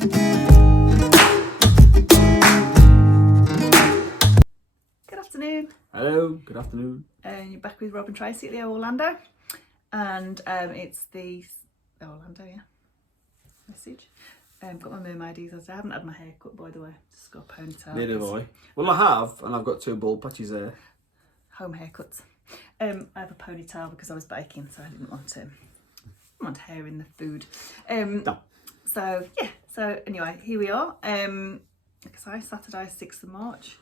Good afternoon. Hello, good afternoon. You're back with Rob and Tracy at the Orlando, and it's the Orlando, message. Got my mermaidies. I haven't had my hair cut, by the way. Just got a ponytail. Neither have I. Well, I have, and I've got 2 bald patches there. Home haircuts. I have a ponytail because I was baking, so I didn't want hair in the food. No. So anyway, here we are. Like I say, Saturday, 6th of March.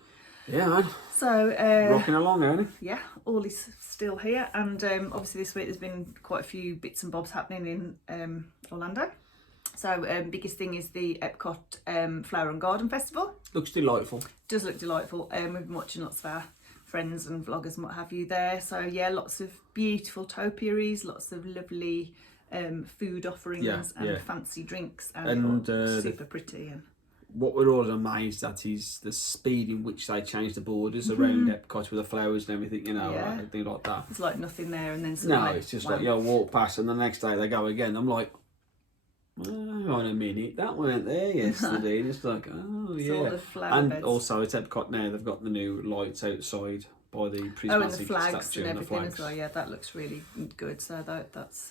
Yeah, man. So Rocking along, ain't it? yeah, all is still here, and obviously this week there's been quite a few bits and bobs happening in Orlando. So biggest thing is the Epcot Flower and Garden Festival. Looks delightful. Does look delightful. We've been watching lots of our friends and vloggers and what have you there. So yeah, lots of beautiful topiaries, lots of lovely food offerings and fancy drinks, and super pretty. And what we're all amazed at is the speed in which they change the borders around Epcot with the flowers and everything, you know, like, things like that. It's like nothing there, and then it's just like, walk past, and the next day they go again. I'm like, hang on a minute, that weren't there yesterday. And it's like, Sort of flower and beds. Also at Epcot now, they've got the new lights outside by the prismatic and the flags statue and everything the flags. as well. Yeah, that looks really good. So that's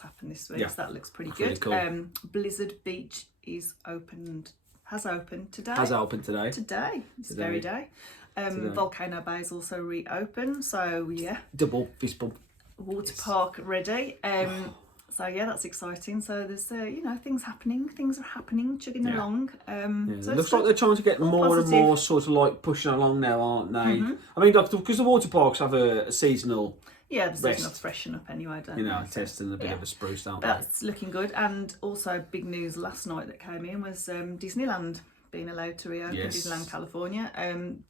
happened this week. Yeah. So that looks pretty Really good. cool. Blizzard Beach has opened today. Has opened today. It's very day. Volcano Bay is also reopened. So yeah, Double fist bump. water park ready. So yeah, that's exciting. So there's things happening. Things are happening, chugging along. So it looks like they're trying to get more positive. and more sort of like pushing along now, aren't they? I mean, because the water parks have a seasonal. Yeah, the seasonal freshen up anyway, don't they? Testing a bit of a spruce, don't they? That's looking good. And also big news last night that came in was Disneyland being allowed to reopen. Disneyland California.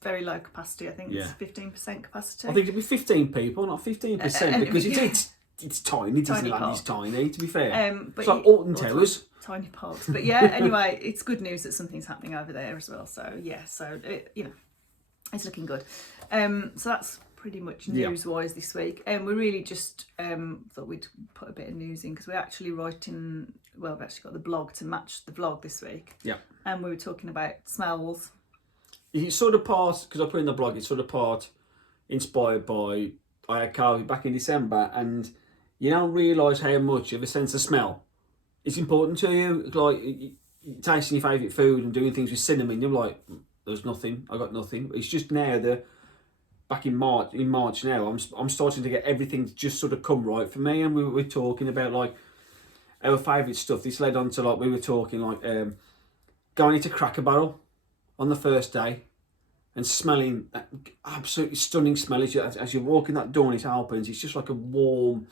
Very low capacity, I think it's 15% capacity. I think it'd be 15 people, not 15%, because it's tiny. Disneyland is tiny, to be fair. But it's like Alton Towers. Tiny parks. But yeah, anyway, it's good news that something's happening over there as well. So yeah, it's looking good. So that's pretty much news-wise this week. We really just thought we'd put a bit of news in because we're actually writing. Well, we've actually got the blog to match the vlog this week. Yeah. And we were talking about smells. It's sort of part, because I put in the blog, it's sort of part inspired by I had COVID back in December, and you don't realise how much of a sense of smell it's important to you. Like tasting your favourite food and doing things with cinnamon, you're like, there's nothing, I got nothing. It's just now back in March now, I'm starting to get everything to just sort of come right for me. And we were talking about like our favourite stuff. This led on to like we were talking like going into Cracker Barrel on the first day and smelling that absolutely stunning smell as you're walking that door and it opens. It's just like a warm,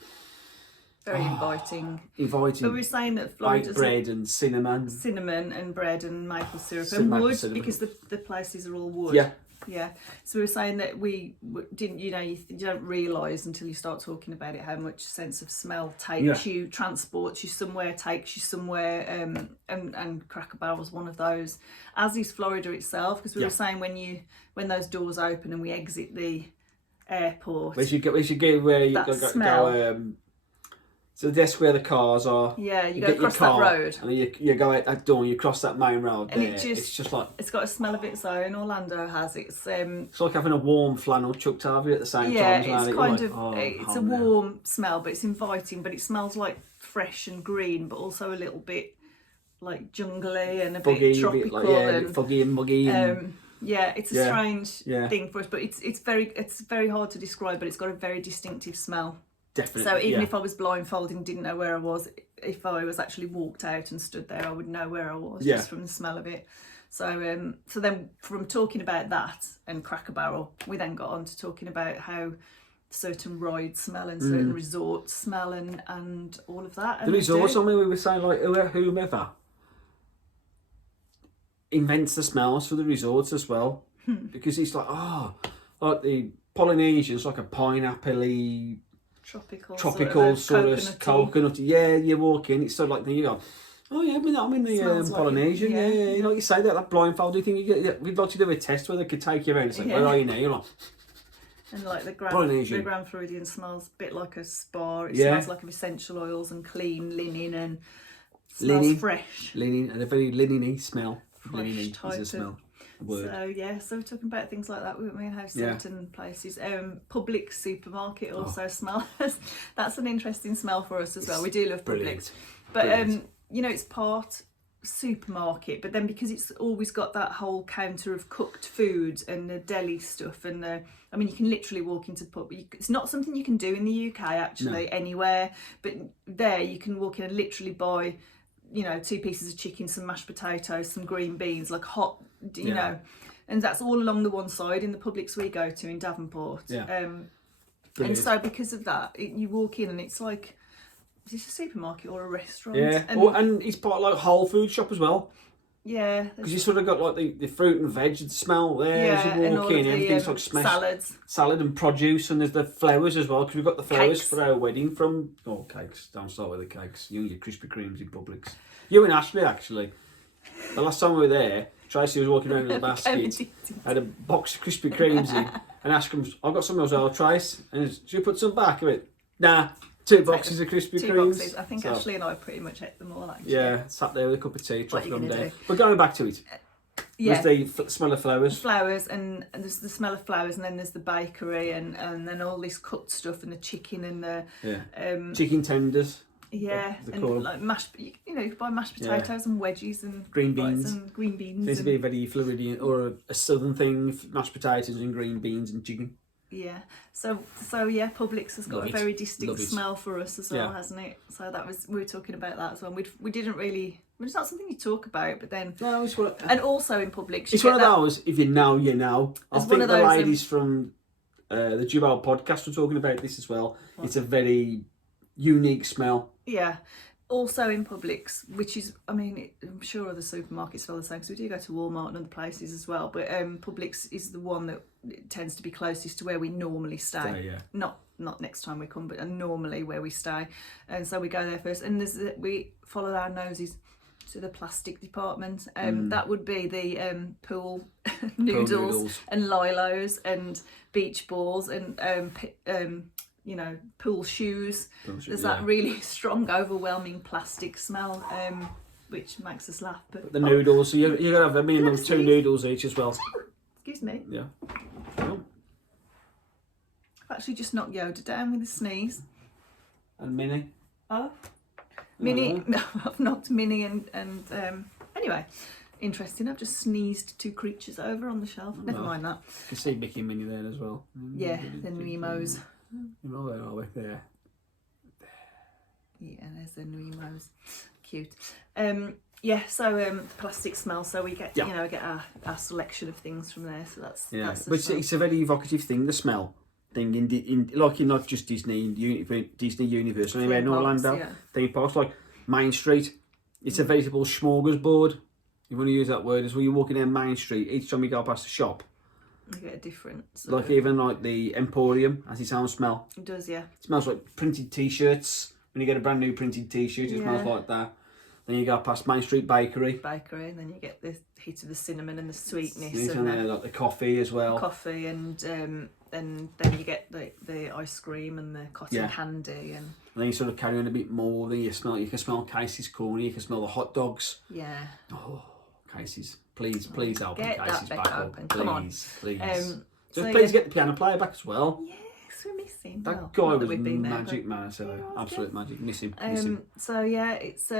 very inviting. But we were saying that Florida's bread and cinnamon and bread and maple syrup and wood because the places are all wood. Yeah. So we were saying that we didn't, you don't realise until you start talking about it how much sense of smell takes you, transports you somewhere, takes you somewhere, and Cracker Barrel was one of those, as is Florida itself, because we were saying when those doors open and we exit the airport, we should go where you go to the desk where the cars are. Yeah, you go across that road. And then you go out that door and you cross that main road and there. It's just like... It's got a smell of its own. Orlando has. It's like having a warm flannel chucked over you at the same time. Yeah, it's kind of... it's a warm smell, but it's inviting, but it smells like fresh and green, but also a little bit like jungly and a bit tropical. Foggy and muggy. It's a strange thing for us, but it's very hard to describe, but it's got a very distinctive smell. Definitely, so even if I was blindfolded and didn't know where I was, if I was actually walked out and stood there, I would know where I was just from the smell of it. So so then from talking about that and Cracker Barrel, we then got on to talking about how certain rides smell and certain resorts smell and all of that. And the resorts, I mean, we were saying like whomever invents the smells for the resorts as well, because it's like like the Polynesians, like a pineapple-y, tropical sort of coconut. Yeah, you walk in, it's sort of like you go, oh yeah, I'm in the Polynesian. Yeah, like you say that blindfolded thing. We'd like to do a test where they could take you around. It's like, where are you now? You're like, and like the Grand Floridian smells a bit like a spa. It smells like of essential oils and clean linen and Smells fresh. Linen, and a very linen-y smell. Fresh type is a smell. Word. So we're talking about things like that, weren't we, and how certain places, Publix supermarket also smells. That's an interesting smell for us as well. We do love Publix, but you know, it's part supermarket, but then because it's always got that whole counter of cooked foods and the deli stuff, and I mean, you can literally walk into it's not something you can do in the UK actually anywhere, but there you can walk in and literally buy, you know, 2 pieces of chicken, some mashed potatoes, some green beans, like hot, you know, and that's all along the one side in the Publix we go to in Davenport. And so because of that, you walk in and it's like, is this a supermarket or a restaurant? Yeah, and it's part of like Whole Food shop as well. Yeah. Because you sort of got like the fruit and veg smell there as you walk in. Everything's like smashed. Salad and produce, and there's the flowers as well, because we've got the flowers for our wedding from... Oh, cakes. Don't start with the cakes. You and your Krispy Kremes in Publix. You and Ashley, actually. The last time we were there, Tracy was walking around with a basket, had a box of Krispy Kremes in, and Ashley comes, I've got some as well, Trace. And should you put some back? I went, nah. 2 boxes of Krispy Kremes. 2 boxes. I think Ashley and I pretty much ate them all, actually. Yeah, sat there with a cup of tea, chopping them down. But going back to it, there's the smell of flowers. Flowers, and there's the smell of flowers, and then there's the bakery, and then all this cooked stuff, and the chicken, and the... chicken tenders. Yeah, and like mashed, you know, you can buy mashed potatoes and wedgies and green beans. Seems to be a very Floridian or a southern thing, mashed potatoes and green beans and chicken. Yeah, so yeah, Publix has got a very distinct smell for us as well, hasn't it? So we were talking about that as well. We didn't really. It's not something you talk about, but then and also in Publix, it's one of those. If you know, you know. I think the ladies from the Dual podcast were talking about this as well. It's a very unique smell. Yeah. Also in Publix, which is, I mean, I'm sure other supermarkets feel the same, because we do go to Walmart and other places as well, but Publix is the one that tends to be closest to where we normally stay. Not next time we come, but normally where we stay. And so we go there first, and we follow our noses to the plastic department. That would be the pool noodles and Lilos and beach balls and you know, pool shoes. There's that really strong, overwhelming plastic smell, which makes us laugh. But the noodles, so you're gonna have a minimum of 2 noodles each as well. Excuse me. Yeah. I've actually just knocked Yoda down with a sneeze. And Minnie. Oh, Minnie. No, I've knocked Minnie and anyway. Interesting. I've just sneezed 2 creatures over on the shelf. Never mind that. You can see Mickey and Minnie there as well. Yeah, the Nemos. Where are we? There. Yeah, there's the Nemos. Cute. Yeah, so plastic smell. So we get, you know, get our selection of things from there. So that's but it's a very evocative thing. The smell thing in like in not just Disney Universe, anywhere in Orlando. Theme parks like Main Street. It's a veritable smorgasbord. You want to use that word as well. You're walking down Main Street. Each time you go past a shop, you get a different like even like the Emporium has its own smell. It does, yeah. It smells like printed t-shirts. When you get a brand new printed t-shirt, it smells like that. Then you go past Main Street Bakery, and then you get the hit of the cinnamon and the sweetness, and like the coffee as well. Coffee and then you get the ice cream and the cotton candy, and then you sort of carry on a bit more. Then you can smell Casey's Corner. You can smell the hot dogs. Yeah. Oh, Casey's. Please open Casey's back up. Please, come on. Please. Please get the piano player back as well. Yes, we're missing. That guy was magic, man. So absolute magic. Miss him. So yeah, it's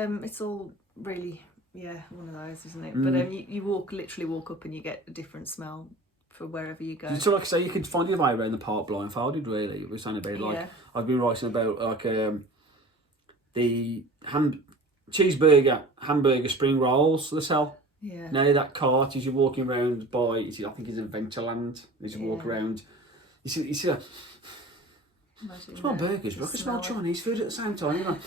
all really one of those, isn't it? But you literally walk up and you get a different smell for wherever you go. So like I say, you could find your way around the park blindfolded. Really, it was something about like I've been writing about like the cheeseburger hamburger spring rolls they sell. Yeah. Now that cart as you're walking around by, I think it's in Ventureland. As you walk around, you see that. Smell burgers, but I can smell Chinese food at the same time. You know?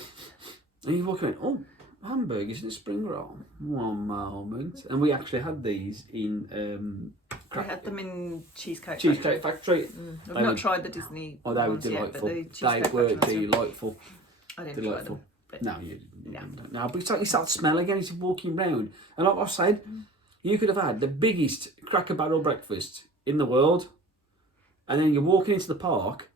And you walk around, oh, hamburgers and a spring roll. One moment, and we actually had these in. We had them in Cheesecake Factory. I've not tried the Disney. Oh, they were delightful. They were delightful. I didn't try them. No, you don't. No, but it's that smell again. It's walking round, and like I said, you could have had the biggest Cracker Barrel breakfast in the world, and then you're walking into the park,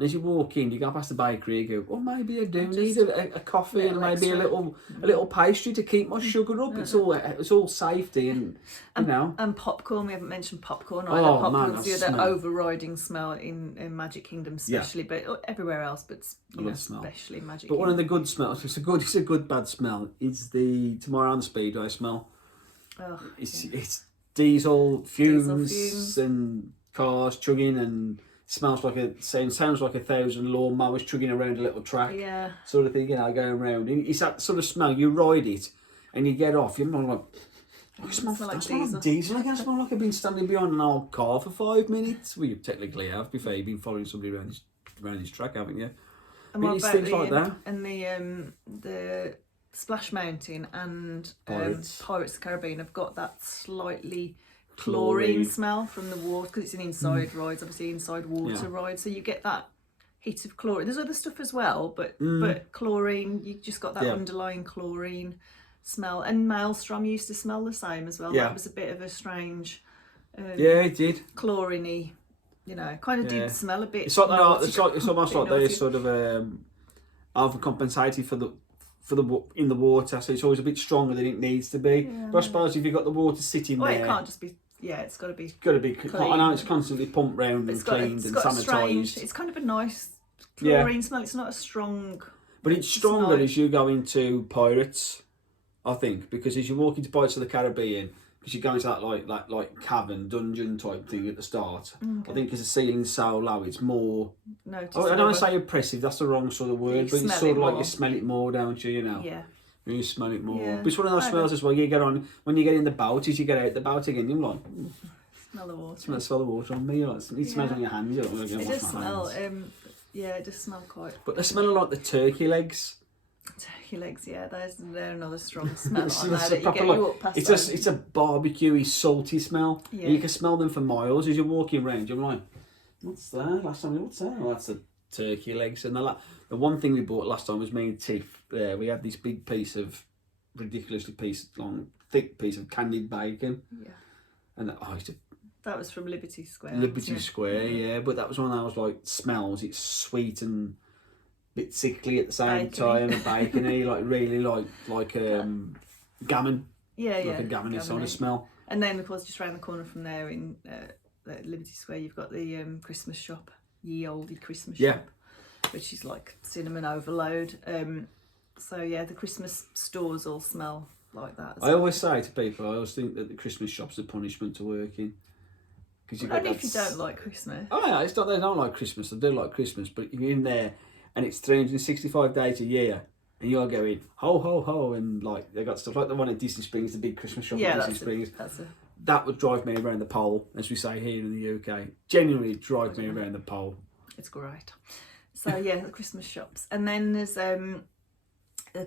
And as you walk in, you go past the bakery, you go, well, maybe I do need a coffee and maybe a little pastry to keep my sugar up. It's all safety and, you know. And popcorn, we haven't mentioned popcorn either. Popcorn's the other overriding smell in Magic Kingdom especially, but everywhere else, but especially Magic Kingdom. But one of the good smells, it's a good bad smell, is the Tomorrowland Speedway smell. Oh, it's diesel fumes and cars chugging and sounds like 1,000 lawnmowers chugging around a little track, sort of thing, you know, going around. It's that sort of smell. You ride it and you get off, you're like, I smell like diesel. I smell like I've been standing behind an old car for 5 minutes. Well, you technically have, before you've been following somebody around this track, haven't you? And what about things like that? And the Splash Mountain and Pirates of the Caribbean have got that slightly chlorine smell from the water, because it's an inside ride, obviously inside water ride, so you get that hit of chlorine. There's other stuff as well, but chlorine, you just got that underlying chlorine smell. And Maelstrom used to smell the same as well. That was a bit of a strange it did chlorine-y, you know, kind of did smell a bit. It's almost like they sort of overcompensated for the in the water, so it's always a bit stronger than it needs to be. But I suppose if you've got the water sitting there, it can't just be. Yeah, it's got to be. It's got to be clean. I know it's constantly pumped round and cleaned and sanitised. It's kind of a nice chlorine smell. It's not a strong. But it's stronger as you go into Pirates, I think, because as you walk into Pirates of the Caribbean, because you go into that like cavern dungeon type thing at the start. I think because the ceiling's so low, it's more. I don't want to say oppressive. That's the wrong sort of word, but it's sort of like you smell it more, don't you? You know. Yeah. You smell it more. But it's one of those smells as well. You get on when you get in the boat, as you get out the boat again, you're like, smell the water. Smell the water on me. It smells on your hands. You're like, it does smell. It does smell quite. But they smell like the turkey legs. Turkey legs, they're another strong smell. It's a barbecuey, salty smell. Yeah. You can smell them for miles as you're walking around. You're like, what's that? What's that? Oh, that's the turkey legs. And the one thing we bought last time was me and Tiff. We had this big piece of thick piece of candied bacon. Yeah. And that was from Liberty Square. Liberty Square, yeah. But that was one of those like smells. It's sweet and a bit sickly at the same time, and bacony, like really like gammon. Yeah, like a gammon sort of smell. And then of course just around the corner from there in Liberty Square, you've got the Christmas shop, ye olde Christmas shop, which is like cinnamon overload. So the Christmas stores all smell like that. I always say to people, I always think that the Christmas shop's a punishment to work in. Only if you don't like Christmas. Oh yeah, it's not they don't like Christmas. They do like Christmas, but you're in there and it's 365 days a year, and you're going ho ho ho, and like they got stuff like the one at Disney Springs, the big Christmas shop at Disney Springs. That would drive me around the pole, as we say here in the UK. Genuinely drive me around the pole. It's great. So the Christmas shops, and then there's a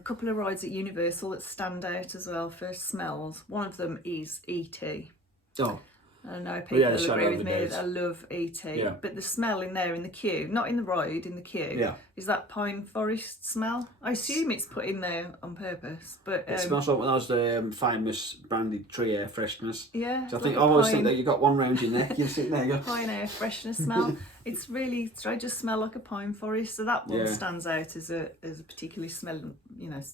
couple of rides at Universal that stand out as well for smells. One of them is E.T. Oh. I know people will agree with me that I love E.T. But the smell in there in the queue, not in the ride, in the queue, is that pine forest smell. I assume it's put in there on purpose, but it smells like one of those famous branded tree air freshness. Yeah. So I always think that you got one round your neck. You sit there, you go pine air freshness smell. It's really I just smell like a pine forest. So that one stands out as a particularly smelling,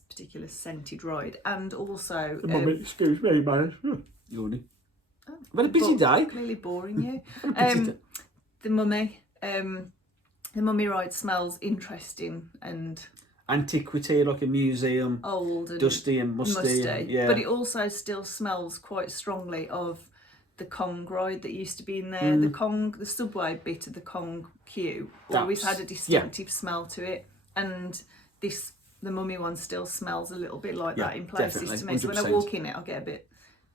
particular scented ride, and also. Excuse me, man. Yawning. I've had a busy day. Clearly boring you. The mummy ride smells interesting and antiquity, like a museum. Old and dusty and musty. Yeah. But it also still smells quite strongly of the Kong ride that used to be in there. The subway bit of the Kong queue always had a distinctive smell to it, and the mummy one still smells a little bit like that in places to me. 100%. So when I walk in it, I'll get a bit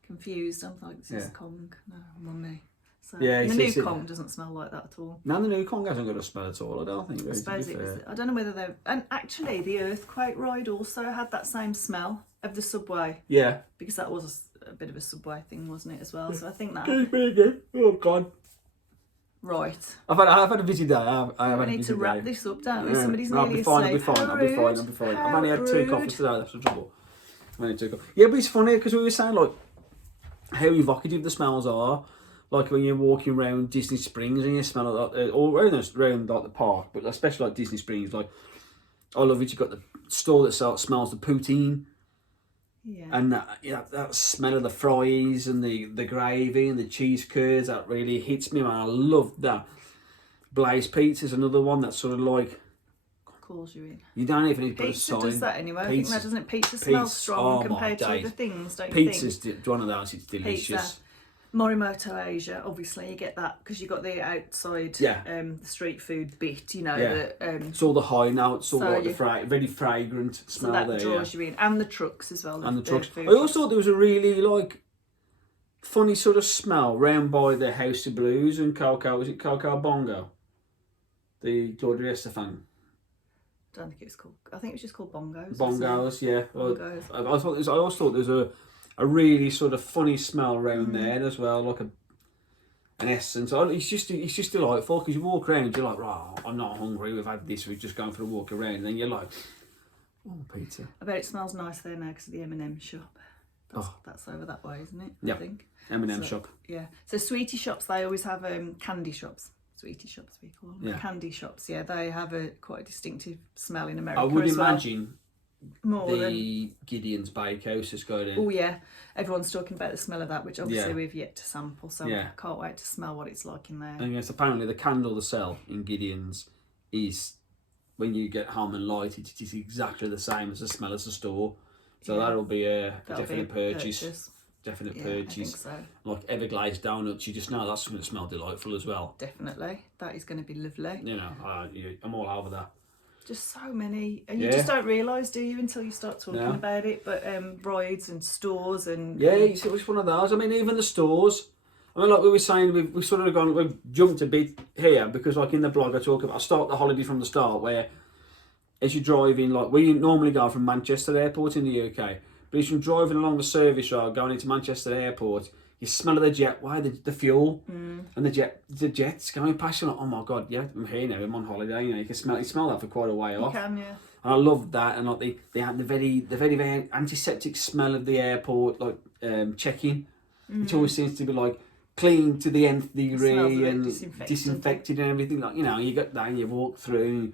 confused. I'm like, this is Kong, no, mummy. So the new Kong doesn't smell like that at all. No, the new Kong hasn't got a smell at all. I don't think. I suppose it was. I don't know whether they're. And actually, the Earthquake ride also had that same smell of the subway. Yeah. Because that was a bit of a subway thing, wasn't it, as well? So I think that. Oh God. Right. I've had a busy day. I need to wrap this up, don't we? Somebody's nearly asleep. I'll be fine. I've only had 2 coffees today. That's the trouble. Yeah, but it's funny because we were saying like how evocative the smells are. like when you're walking around Disney Springs and you smell like, or around like the park, but especially like Disney Springs, like I love it. You've got the store that smells the poutine. Yeah. And that smell of the fries and the gravy and the cheese curds, that really hits me, man. I love that. Blaze Pizza's another one that's sort of like calls you in. You don't even need to put a Pizza sign. does that anyway. Pizza, I think that doesn't. Pizza smells strong compared to other things, don't you think? Pizza's one of those. It's delicious. Pizza. Morimoto Asia, obviously you get that because you got the outside, the street food bit, you know. It's all the high notes, all like the very fragrant smell so that there. draws you in, and the trucks as well. And the trucks. I also thought there was a really like funny sort of smell round by the House of Blues and Coco. Was it Coco Bongo? The Gloria Estefan. I don't think it was called. I think it was just called Bongos. Bongos, yeah. Bongos. I always thought there was a really sort of funny smell around there as well, like an essence. It's just delightful because you walk around and you're like, oh, I'm not hungry. We've had this. We're just going for a walk around, and then you're like, oh, pizza. I bet it smells nice there now because of the M&M shop. That's over that way, isn't it? Yeah. I think M&M shop. Yeah. So sweetie shops, they always have candy shops. Sweetie shops, we call them. Yeah. Candy shops. Yeah, they have quite a distinctive smell in America. I would as imagine. More the Gideon's Bakehouse has got in. Oh yeah, everyone's talking about the smell of that, which obviously we've yet to sample, so I can't wait to smell what it's like in there. And yes, apparently the candle they sell in Gideon's is, when you get home and light it, it is exactly the same as the smell as the store. So that'll be a definite purchase. Definite purchase. I think so. Like Everglazed donuts, you just know that's going to smell delightful as well. Definitely, that is going to be lovely. You know, I'm all over that. Just so many, and you just don't realise, do you, until you start talking about it. But rides and stores and it's one of those. I mean, even the stores. I mean, like we were saying, we've sort of we've jumped a bit here because, like in the blog, I start the holiday from the start, where as you're driving, like we normally go from Manchester Airport in the UK, but as you're driving along the service road going into Manchester Airport, you smell of the jetway, the fuel, and the jets going past. You're like, oh my god, yeah, I'm here now. I'm on holiday. You know, you can smell that for quite a way off. You can, yeah. And I love that, and like the very antiseptic smell of the airport, like check-in. It always seems to be like clean to the nth degree and disinfected and everything. Like, you know, you get that and you walk through,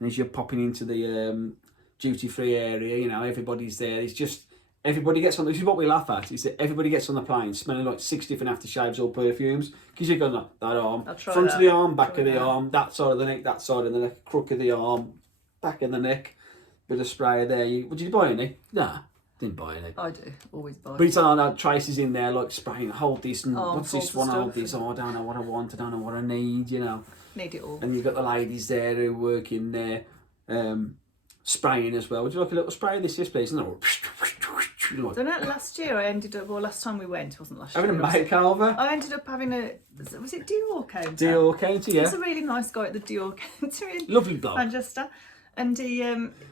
and as you're popping into the duty-free area, you know, everybody's there. It's just. Everybody gets on. This is what we laugh at. Is that everybody gets on the plane smelling like 6 different aftershaves or perfumes because you're going like that arm, front of the arm, back of the arm, that side of the neck, that side of the neck, crook of the arm, back of the neck, bit of spray there. Did you buy any? Nah, didn't buy any. I do always buy. But it's like Tracy's in there like spraying. Hold this and what's this one? Hold this. Oh, I don't know what I want. I don't know what I need. You know. Need it all. And you've got the ladies there who work in there. Spraying as well. Would you like a little spray of this, yes please? No. I don't know, last year I ended up, last time we went, it wasn't last year. Having a makeover? I ended up having was it Dior counter? Dior counter, yeah. He's a really nice guy at the Dior counter in lovely bloke. Manchester. And he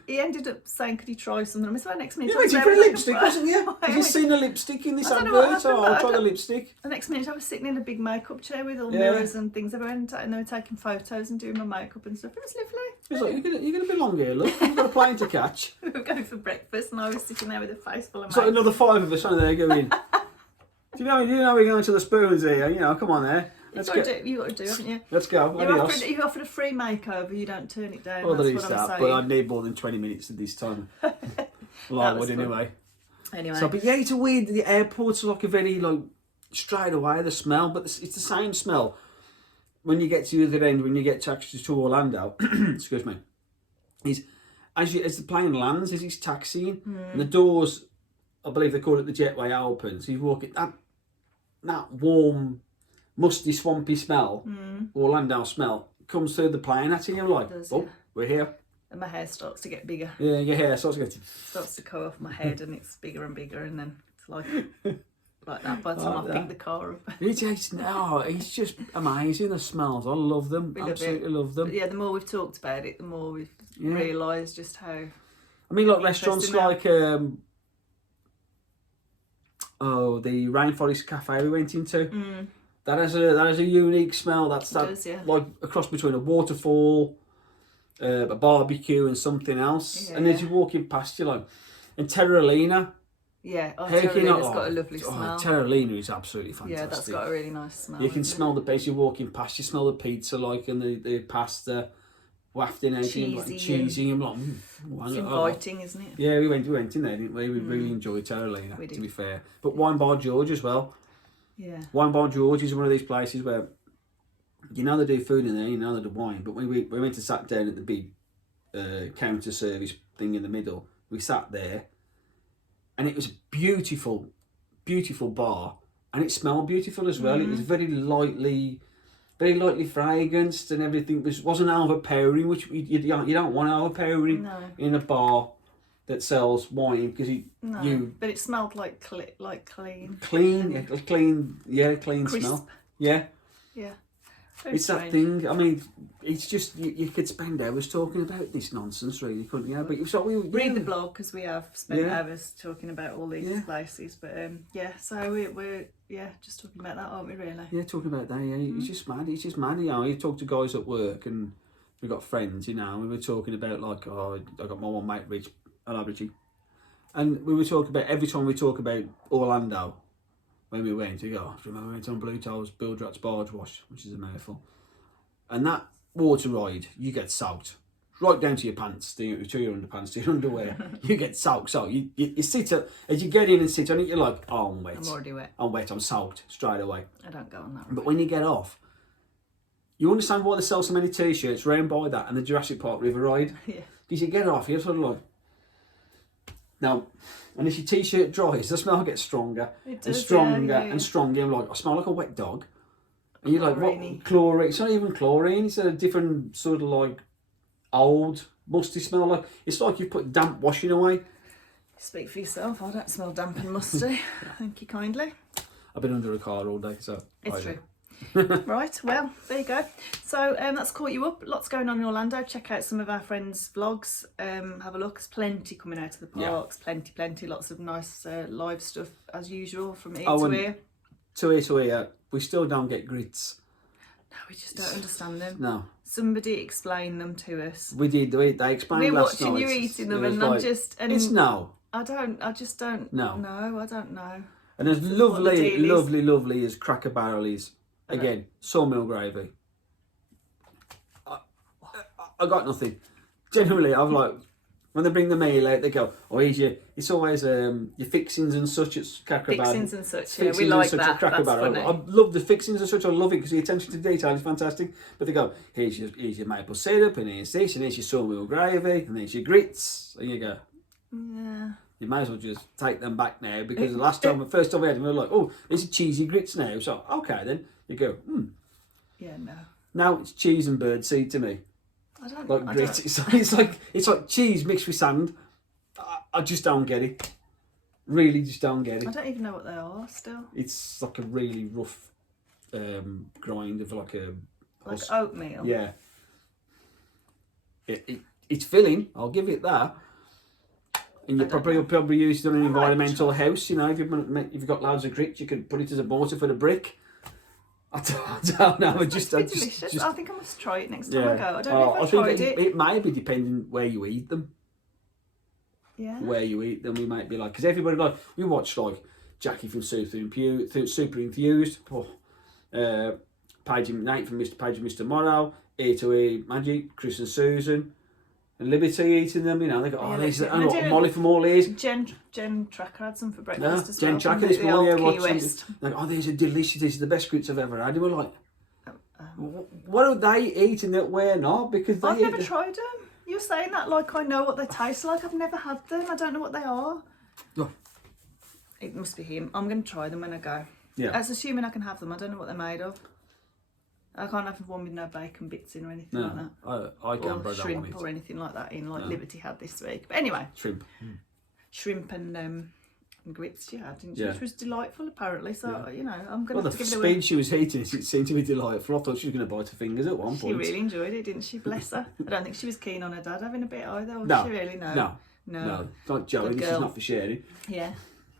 ended up saying, could he try something? I said, next minute. You waited for a lipstick, wasn't you? Have you seen a lipstick in this advert? Oh, I'll try the lipstick. The next minute I was sitting in a big makeup chair with all mirrors and things around, and they were taking photos and doing my makeup and stuff. It was lovely. He was like, you're going to be long here, look. You've got a plane to catch. We were going for breakfast and I was sitting there with a face full of makeup. It's like another 5 of us on there going, do you know we're going to the spoons here? You know, come on there. You've got to do, haven't you? Let's go. You offered a free makeover, you don't turn it down. Well, that's there is that, but I'd need more than 20 minutes at this time. Well, I would anyway. Anyway. So, but yeah, it's a weird, the airports are like a very, like, straight away, the smell, but it's the same smell when you get to the other end, when you get to Orlando, excuse me, is as the plane lands, as it's taxiing, and the doors, I believe they call it the jetway, opens, so you walk it, that warm, musty, swampy smell, Orlando smell, comes through the plane at you, you're like, we're here. And my hair starts to get bigger. Yeah, your hair starts to come off my head and it's bigger and bigger, and then it's like that by the time I pick the car up. It's just amazing, the smells. I love them. Absolutely love them. But yeah, the more we've talked about it, the more we've realised just how... I mean, like restaurants like... the Rainforest Cafe we went into. That has a unique smell. That's like a cross between a waterfall, a barbecue, and something else. And as you're walking past, you're like, and Terralina, Yeah, How can you Terralina's not? got a lovely smell. Terralina is absolutely fantastic. Yeah, that's got a really nice smell. You can smell the base. You're walking past, you smell the pizza like and the pasta wafting out, cheesy. I'm like, it's inviting, isn't it? Yeah, we went in there, didn't we? We really enjoyed Terralina, to be fair. But Wine Bar George as well. Yeah. Wine Bar George is one of these places where, you know, they do food in there, you know they do wine. But when we went to sat down at the big counter service thing in the middle, we sat there, and it was a beautiful, beautiful bar, and it smelled beautiful as well. It was very lightly fragranced, and everything wasn't overpowering, which you don't want overpowering in a bar that sells wine, because but it smelled like clean clean crisp smell. Yeah. Very it's strange. that thing. I mean, it's just you could spend hours talking about this nonsense, really, couldn't you? But so read the blog, because we have spent hours talking about all these places. But so we're just talking about that, aren't we? Really? Yeah, talking about that. Yeah, it's just mad. It's just mad. You know, you talk to guys at work, and we've got friends. You know, and we were talking about like, I got my one mate, Rich, hello Richie, and we were talking about every time we talk about Orlando. When we went, we go, remember we went on Blue Toes, Bildrat's Barge Wash, which is a mouthful. And that water ride, you get soaked. Right down to your pants, to your underpants, to your underwear. You get soaked. So you sit up, as you get in and sit on it, you're like, oh, I'm wet. I'm already wet. I'm wet, I'm soaked, straight away. I don't go on that. But when you get off, you understand why they sell so many t-shirts round by that and the Jurassic Park River ride? Yeah. Because you get off, you're sort of like, now, and if your t-shirt dries, the smell gets stronger and stronger and stronger. I'm like, I smell like a wet dog. And you're like, what? Chlorine? It's not even chlorine. It's a different sort of like old, musty smell. Like it's like you've put damp washing away. Speak for yourself. I don't smell damp and musty. Thank you kindly. I've been under a car all day, so it's true. Right, well, there you go. So that's caught you up. Lots going on in Orlando. Check out some of our friends' vlogs. Have a look. There's plenty coming out of the parks. Plenty. Lots of nice live stuff as usual from ear to ear. To ear to ear. We still don't get grits. No, we just don't understand them. No. Somebody explain them to us. We did. They explained last night. We're watching you eating them, and I'm just. And it's no. I just don't. No. No, I don't know. And as lovely as Cracker Barrel is. Again, sawmill gravy. I got nothing. Generally, I've like, when they bring the meal out, they go, it's always your fixings and such at Cracker Barrel. Fixings and such, yeah, we like that. That's funny. I love the fixings and such, I love it because the attention to detail is fantastic. But they go, here's your maple syrup, and here's this, and here's your sawmill gravy, and there's your grits. And you go, yeah. You might as well just take them back now, because the first time we had them, we were like, oh, it's cheesy grits now. So, okay then. You go, Yeah, no. Now it's cheese and birdseed to me. I don't like grits. It's like cheese mixed with sand. I just don't get it. Really, just don't get it. I don't even know what they are still. It's like a really rough grind of like oatmeal. Yeah. It's filling. I'll give it that. And you'll probably use it on an environmental house. You know, if you've got loads of grits, you could put it as a mortar for the brick. I don't know. Delicious. I think I must try it next time I go. I don't know if I've tried it. It may be depending where you eat them. Yeah. Where you eat them, we might be like, because everybody we watch like Jackie from Super Enthused, Nate from Mr. Page and Mr. Morrow, Ear to Ear Magic, Chris and Susan, and Liberty eating them. You know, they go, these are Molly from all ears. Jen Tracker had some for breakfast as well. Jen Tracker this morning, like, these are delicious. These are the best grits I've ever had. And we're like, what are they eating that we're not? Because I've never tried them. You're saying that like I know what they taste like. I've never had them. I don't know what they are. Oh. It must be him. I'm going to try them when I go. Yeah. That's assuming I can have them. I don't know what they're made of. I can't have one with no bacon bits in or anything like that. I can't. Or shrimp or anything like that in, like Liberty had this week. But anyway. Shrimp and grits she had, didn't she? Which was delightful apparently. So, you know, I'm going to have to give it a speed she was eating, it seemed to be delightful. I thought she was going to bite her fingers at one point. She really enjoyed it, didn't she? Bless her. I don't think she was keen on her dad having a bit either. No. She really? No. Like Joey, she's not for sharing. Yeah.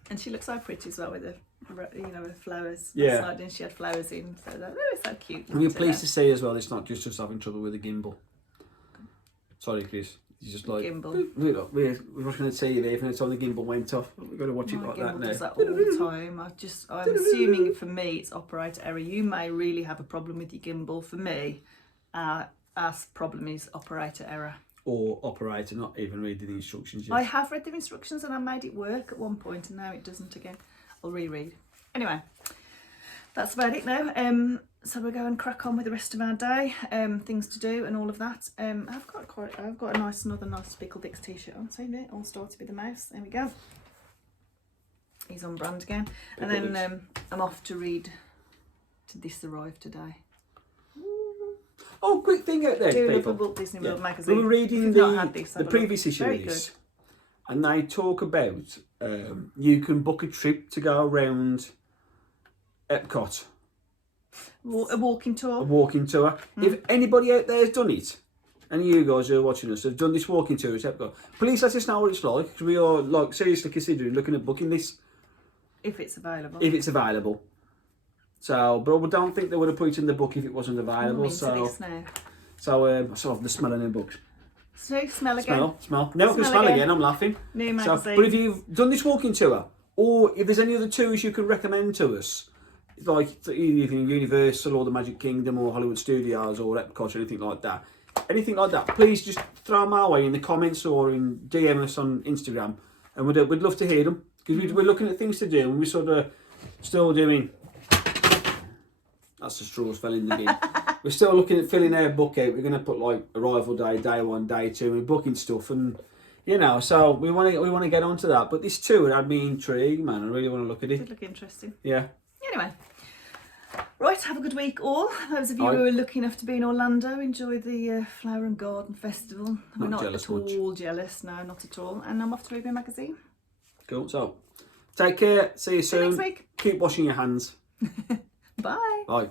And she looks so pretty as well with the, with flowers. Yeah. Last night, she had flowers in, so they were so cute. And we're pleased to see as well, it's not just us having trouble with the gimbal. Sorry, Chris. It's just like, gimbal. We're watching the TV and it's on the gimbal went off. We've got to watch it like that now. Does that all the time. I'm assuming for me it's operator error. You may really have a problem with your gimbal. For me, our problem is operator error. Or operator not even reading the instructions yet. I have read the instructions and I made it work at one point and now it doesn't again. I'll reread. Anyway, that's about it now. So we'll go and crack on with the rest of our day, things to do and all of that. I've got another nice Pickle Dicks t-shirt on. See there, all started with the mouse. There we go. He's on brand again. And then I'm off to read "Did This Arrive Today?" Oh, quick thing out there, people. Walt Disney World magazine. We were reading the previous issue of this, and they talk about you can book a trip to go around Epcot. A walking tour. A walking tour. If anybody out there has done it, and you guys who are watching us have done this walking tour at Epcot, please let us know what it's like, because we are like seriously considering looking at booking this. If it's available. If it's available. So, but we don't think they would have put it in the book if it wasn't available. So I saw the smell in the books. So smell again. Smell. Now I can smell again. I'm laughing. New magazine. So, but if you've done this walking tour, or if there's any other tours you can recommend to us, like anything Universal or the Magic Kingdom or Hollywood Studios or Epcot or anything like that, please just throw them our way in the comments or in DM us on Instagram, and we'd love to hear them, because we're looking at things to do and we're sort of still doing. That's the straws fell in the bin. We're still looking at filling our book out. We're going to put like arrival day, day 1, day 2, and we're booking stuff, and so we want to get onto that. But this tour had me intrigued, man. I really want to look at it. It did look interesting. Yeah. Anyway, right. Have a good week, all. Those of you who are lucky enough to be in Orlando, enjoy the Flower and Garden Festival. We're not at all jealous. No, not at all. And I'm off to read my magazine. Cool. So, take care. See you soon. See you next week. Keep washing your hands. Bye. Bye.